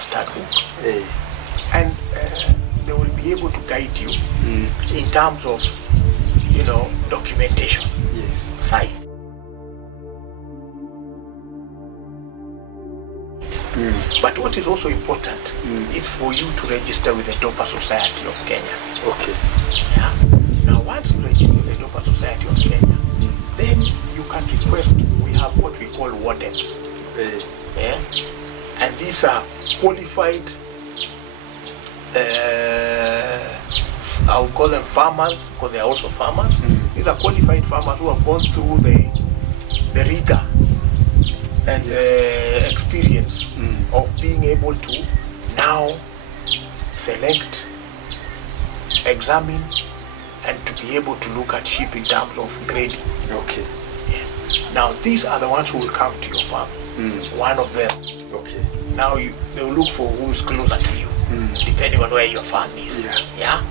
Kenya Stud Book. And they will be able to guide you in terms of, documentation side. But what is also important is for you to register with the Dorper Society of Kenya. Okay. Yeah. Now, once you register with the Dorper Society of Kenya, then you can request. We have what we call wardens. Yeah. And these are qualified. I would call them farmers because they are also farmers. These are qualified farmers who have gone through the rigor and experience of being able to now select, examine, and to be able to look at sheep in terms of grading. Okay. Yes. Now these are the ones who will come to your farm. One of them. Okay. Now they will look for who's closer to you, depending on where your farm is. Yeah.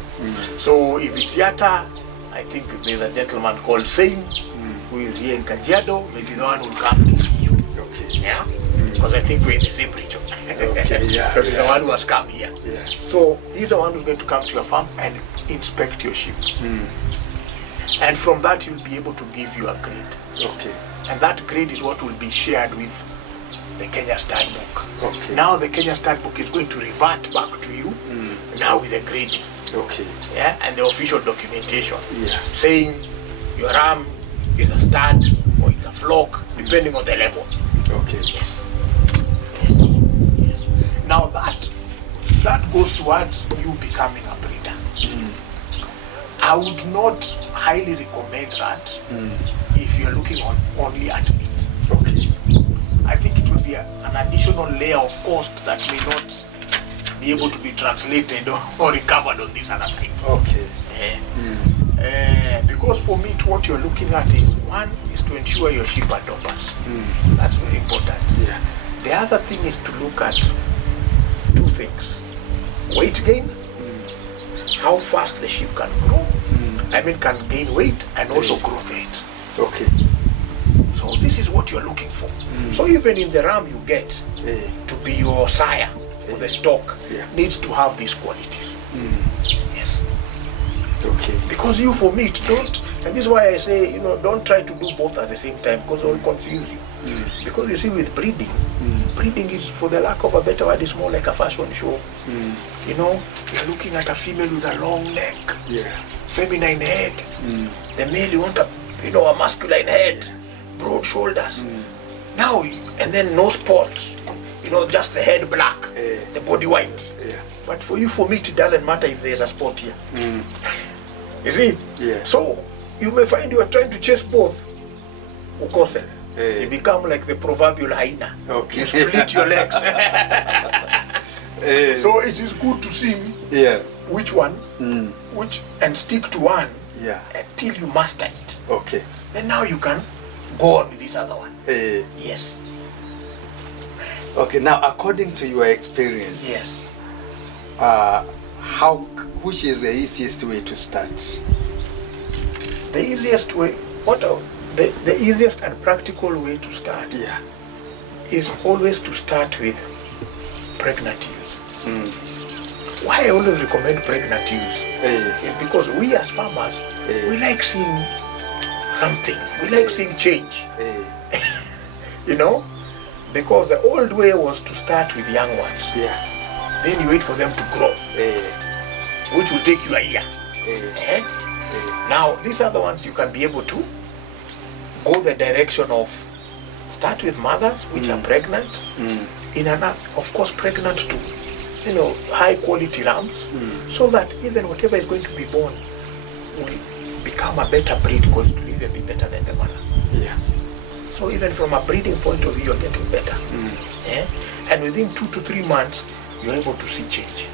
So if it's Yatta, I think there's a gentleman called Sain who is here in Kajiado. Maybe the one will come to see you. Okay. Yeah. Because I think we're in the same region. Okay. Yeah. Because he's the one who has come here. Yeah. So he's the one who's going to come to your farm and inspect your sheep. And from that he'll be able to give you a grade. Okay. And that grade is what will be shared with the Kenya Stud Book. Okay. Now the Kenya Stud Book is going to revert back to you now with the grading. Okay. Yeah, and the official documentation. Yeah. Saying your ram is a stud or it's a flock, depending on the level. Okay. Yes. Yes. Yes. Now that goes towards you becoming a breeder. I would not highly recommend that if you're looking only at meat. Okay. I think it will be an additional layer of cost that may not be able to be translated or recovered on this other side. Okay. Because for meat, what you're looking at is, one is to ensure your sheep are Dorpers. That's very important. Yeah. The other thing is to look at two things: weight gain, how fast the sheep can grow. I mean, can gain weight and also growth rate. Okay. So this is what you're looking for. So even in the ram you get to be your sire for the stock needs to have these qualities. Yes. Okay. Because you for meat don't, and this is why I say, don't try to do both at the same time because it will confuse you. Because you see with breeding, breeding is, for the lack of a better word, is more like a fashion show. You're looking at a female with a long neck, feminine head. The male, you want a masculine head, broad shoulders. Now, and then no spots, just the head black, the body white. But for you, for meat, it doesn't matter if there's a spot here. You see? So you may find you are trying to chase both. Ukose. You become like the proverbial hyena. Okay. You split your legs. So it is good to see which one, and stick to one until you master it. Okay. Then now you can go on with this other one. Yes. Okay. Now, according to your experience, which is the easiest way to start? The easiest way, the easiest and practical way to start is always to start with pregnant ewes. Why I always recommend pregnant ewes is because we as farmers, we like seeing something. We like seeing change. Because the old way was to start with young ones. Then you wait for them to grow, which will take you a year. Now, these are the ones you can be able to go the direction of start with mothers which are pregnant, of course pregnant to high quality rams, so that even whatever is going to be born will become a better breed, because it will even be better than the mother. So even from a breeding point of view, you're getting better. And within 2 to 3 months, you're able to see change.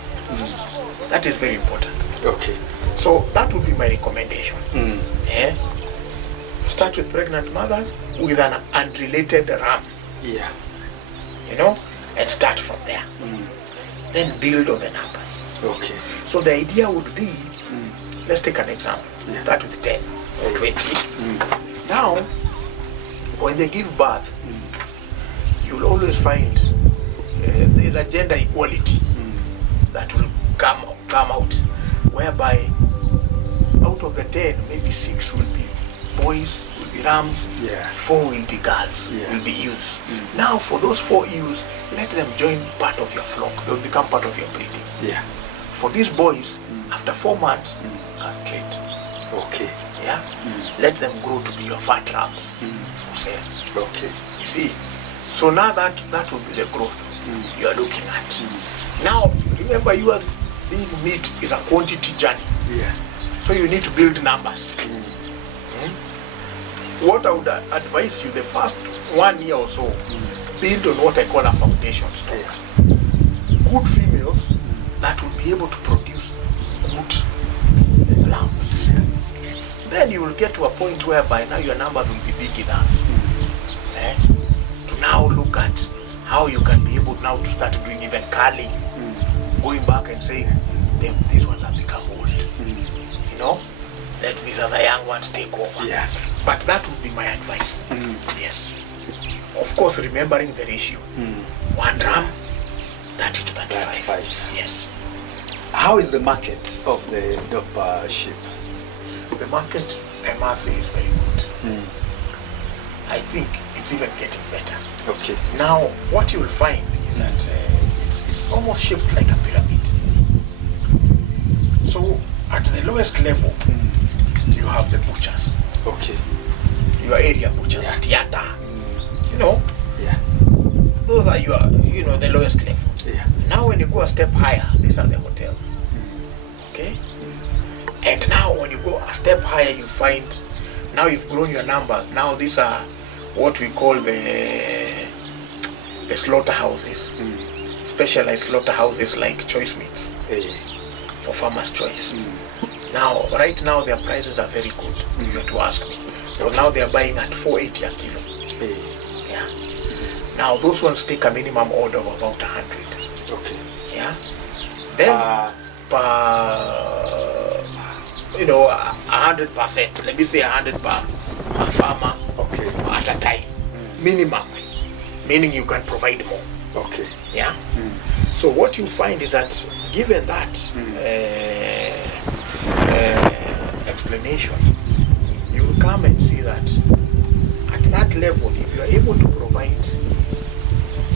That is very important. Okay. So that would be my recommendation. Start with pregnant mothers with an unrelated ram. And start from there. Then build on the numbers. Okay. So the idea would be, let's take an example. Start with 10 or 20. Now, when they give birth, you'll always find there's a gender equality that will come out, whereby out of the 10, maybe 6 will be boys, will be rams, 4 will be girls, will be ewes. Now for those 4 ewes, let them join part of your flock. They'll become part of your breeding. For these boys, after 4 months, castrate. Okay. Let them grow to be your fat rams for sale. Okay. You see? So now that will be the growth you are looking at. Now, remember, yours being meat is a quantity journey. So you need to build numbers. What I would advise you, the first 1 year or so, build on what I call a foundation stock. Good females that will be able to produce good lambs. Then you will get to a point whereby now your numbers will be big enough to now look at how you can be able now to start doing even culling, going back and saying these ones have become old. You know, let these other young ones take over. But that would be my advice. Yes. Of course, remembering the ratio. 1 ram, 30 to 35. Yes. How is the market of the Dorper sheep? The market, I must say, is very good. I think it's even getting better. Okay. Now, what you will find is that it's almost shaped like a pyramid. So, at the lowest level, you have the butchers. Okay. Your area butchers, theater. You know? Those are your, the lowest level. Now, when you go a step higher, these are the hotels. Okay? And now, when you go a step higher, you find, now you've grown your numbers. Now, these are what we call the slaughterhouses. Specialized slaughterhouses like choice meats for farmers' choice. Now, right now, their prices are very good, if you were to ask me. Because now they are buying at 480 a kilo. Now, those ones take a minimum order of about 100. Okay. Then, per 100%, let me say 100 per farmer at a time. Minimum. Meaning you can provide more. Okay. So what you find is that, given that explanation, you will come and see that at that level, if you are able to provide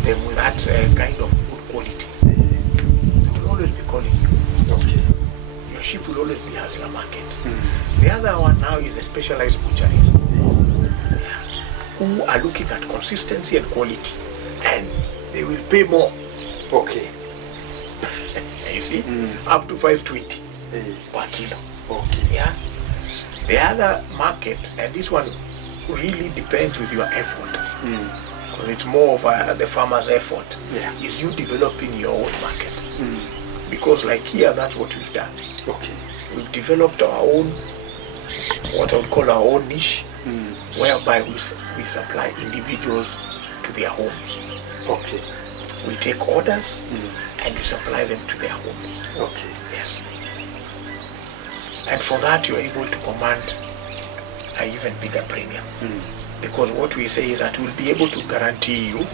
them with that kind of good quality, they will always be calling you. Okay. Your sheep will always be having a market. The other one now is the specialized butcheries, who are looking at consistency and quality, and they will pay more. Okay. You see, up to 520 per kilo. Okay. The other market, and this one really depends with your effort, because it's more of the farmer's effort, is you developing your own market. Because like here, that's what we've done. Okay. We've developed our own, what I would call our own niche, whereby we supply individuals to their homes. Okay. We take orders and we supply them to their homes. Okay. Yes. And for that, you're able to command an even bigger premium. Because what we say is that we'll be able to guarantee you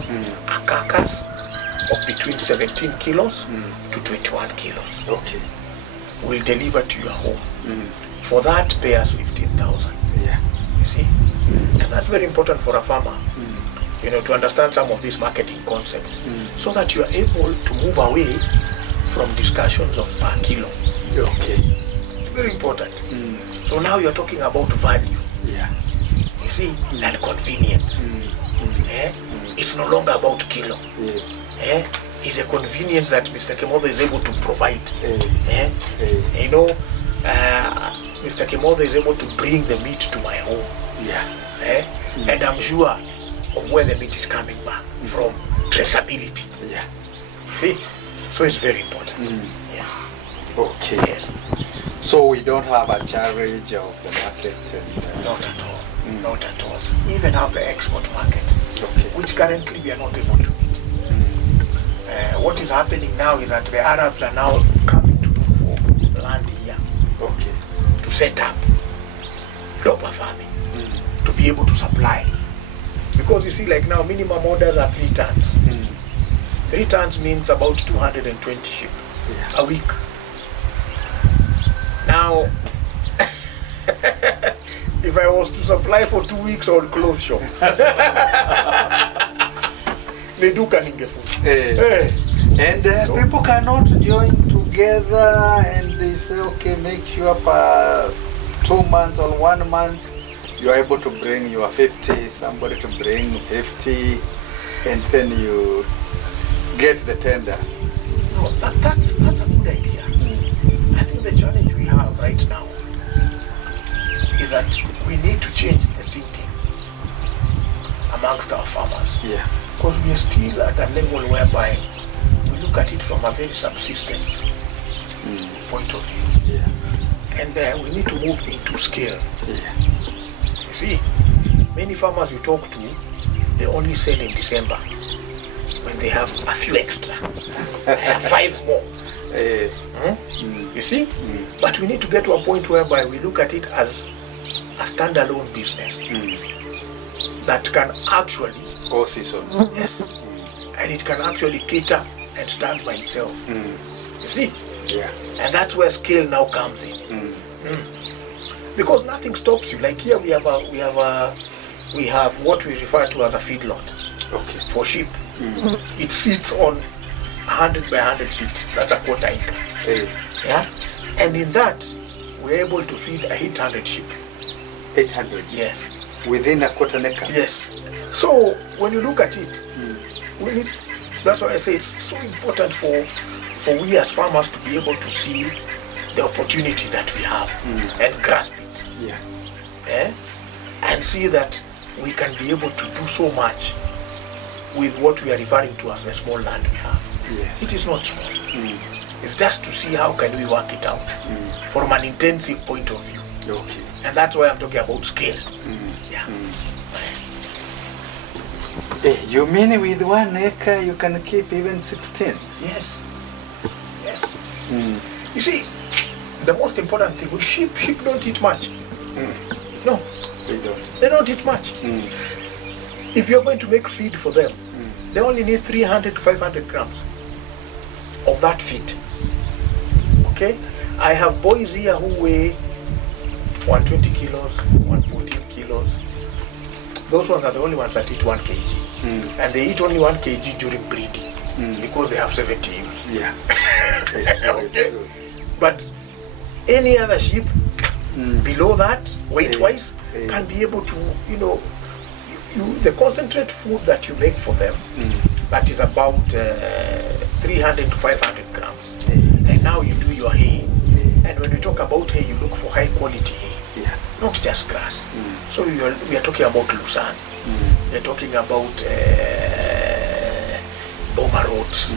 a carcass of between 17 kilos to 21 kilos. Okay. We'll deliver to your home. For that, pay us 15,000. You see? And that's very important for a farmer, to understand some of these marketing concepts, so that you are able to move away from discussions of per kilo. Okay. It's very important. So now you're talking about value. You see? And convenience. It's no longer about kilo. It's a convenience that Mr. Kemodo is able to provide. Mr. Kemodo is able to bring the meat to my home. And I'm sure of where the meat is coming back from. Traceability. See? So it's very important. Okay. Yes. So we don't have a challenge of the market? Not at all. Not at all. We even have the export market, which currently we are not able to meet. What is happening now is that the Arabs are now coming to look for land here to set up Dorper farming, to be able to supply. Because you see, like now, minimum orders are 3 tons. 3 tons means about 220 sheep a week. Now, if I was to supply for 2 weeks, I would close shop. Neduka ningefunga. And people cannot join together and they say, okay, make sure per 2 months or 1 month you are able to bring your 50, somebody to bring 50, and then you get the tender. No, that's a good idea. I think the challenge we have right now is that we need to change the thinking amongst our farmers. Yeah. Because we are still at a level whereby we look at it from a very subsistence point of view. Yeah. And we need to move into scale. Yeah. You see, many farmers you talk to, they only sell in December when they have a few extra. I have 5 more. You see? But we need to get to a point whereby we look at it as a standalone business that can actually all season. Yes. And it can actually cater and stand by itself. You see? Yeah. And that's where scale now comes in. Because nothing stops you. Like here we have what we refer to as a feedlot. Okay. For sheep. It sits on 100 by 100 feet. That's a quarter acre. Yeah? And in that we're able to feed 800 sheep. 800? Yes. Within a quarter acre? Yes. So when you look at it, we need, that's why I say it's so important for we as farmers to be able to see the opportunity that we have and grasp it. Yeah. And see that we can be able to do so much with what we are referring to as the small land we have. Yes. It is not small. It's just to see how can we work it out from an intensive point of view. Okay. And that's why I'm talking about scale. Yeah. You mean with 1 acre you can keep even 16? Yes. Yes. You see, the most important thing with sheep don't eat much. No. They don't. They don't eat much. If you're going to make feed for them, they only need 300 to 500 grams of that feed. Okay? I have boys here who weigh 120 kilos, 114 kilos. Those ones are the only ones that eat 1 kg. And they eat only 1 kg during breeding because they have 70 ewes. Yeah. Okay. But any other sheep below that, weight-wise, can be able to, the concentrate food that you make for them, that is about 300 to 500 grams. And now you do your hay. And when we talk about hay, you look for high quality hay, not just grass. So we are talking about Lucerne. We are talking about Boma roads.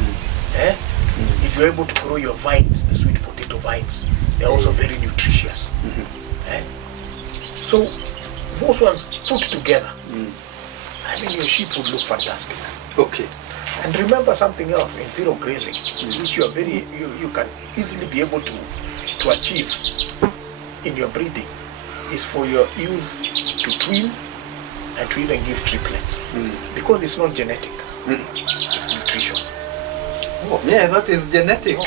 If you're able to grow your vines, the sweet potato vines, they're also very nutritious. So those ones put together, I mean your sheep would look fantastic. Okay. And remember something else in zero grazing, which you can easily be able to achieve in your breeding, is for your ewes to twin and to even give triplets. Because it's not genetic, it's nutrition. Oh, yeah, that is genetic. No,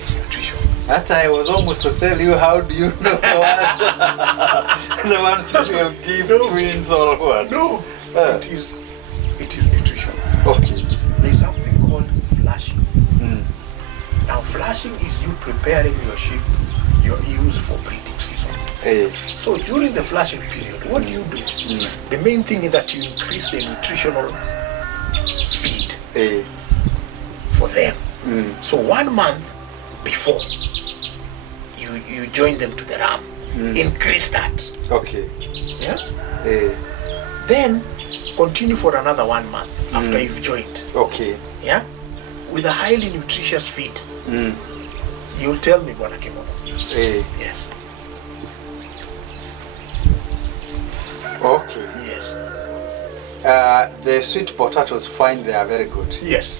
it's nutrition. That I was almost to tell you, how do you know what? The ones that will give twins or what? No, it is nutrition. Okay. There's something called flashing. Now flashing is you preparing your sheep, your ewes for breeding season. So during the flashing period, what do? The main thing is that you increase the nutritional feed for them. So 1 month before you join them to the ram, increase that. Okay. Yeah. Then continue for another 1 month after you've joined. Okay. Yeah. With a highly nutritious feed. You'll tell me, Bwana Kimono. Yes. Okay. Yes. The sweet potatoes, fine, they are very good. Yes.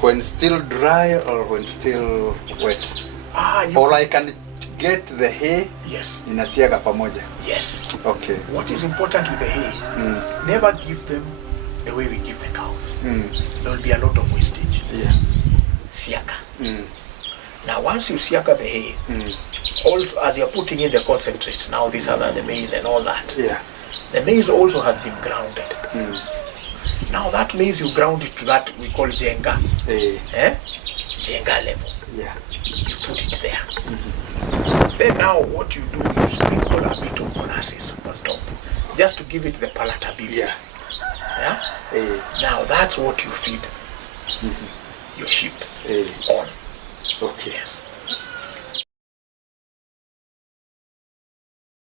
When still dry or when still wet? Or I can get the hay. Yes. Inasiaga pamoja. Yes. Okay. What is important with the hay? Never give them the way we give the cow. house, there will be a lot of wastage. Yeah. Siaka. Now once you siaka the hay, also as you're putting in the concentrates, now these are the maize and all that. Yeah. The maize also has been grounded. Now that maize you ground it to that we call jenga. Jenga level. Yeah. You put it there. Then now what you do, you sprinkle a bit of molasses on top, just to give it the palatability. Yeah. Now that's what you feed your sheep on. Okay. Yes.